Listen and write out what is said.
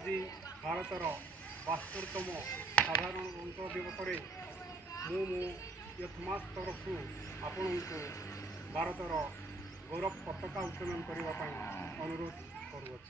आज भारतर 72तम साधारणतंत्र दिवस मो यथमास तरफ आपण को भारतर गौरव पताका उत्तोलन करने अनुरोध करुँच।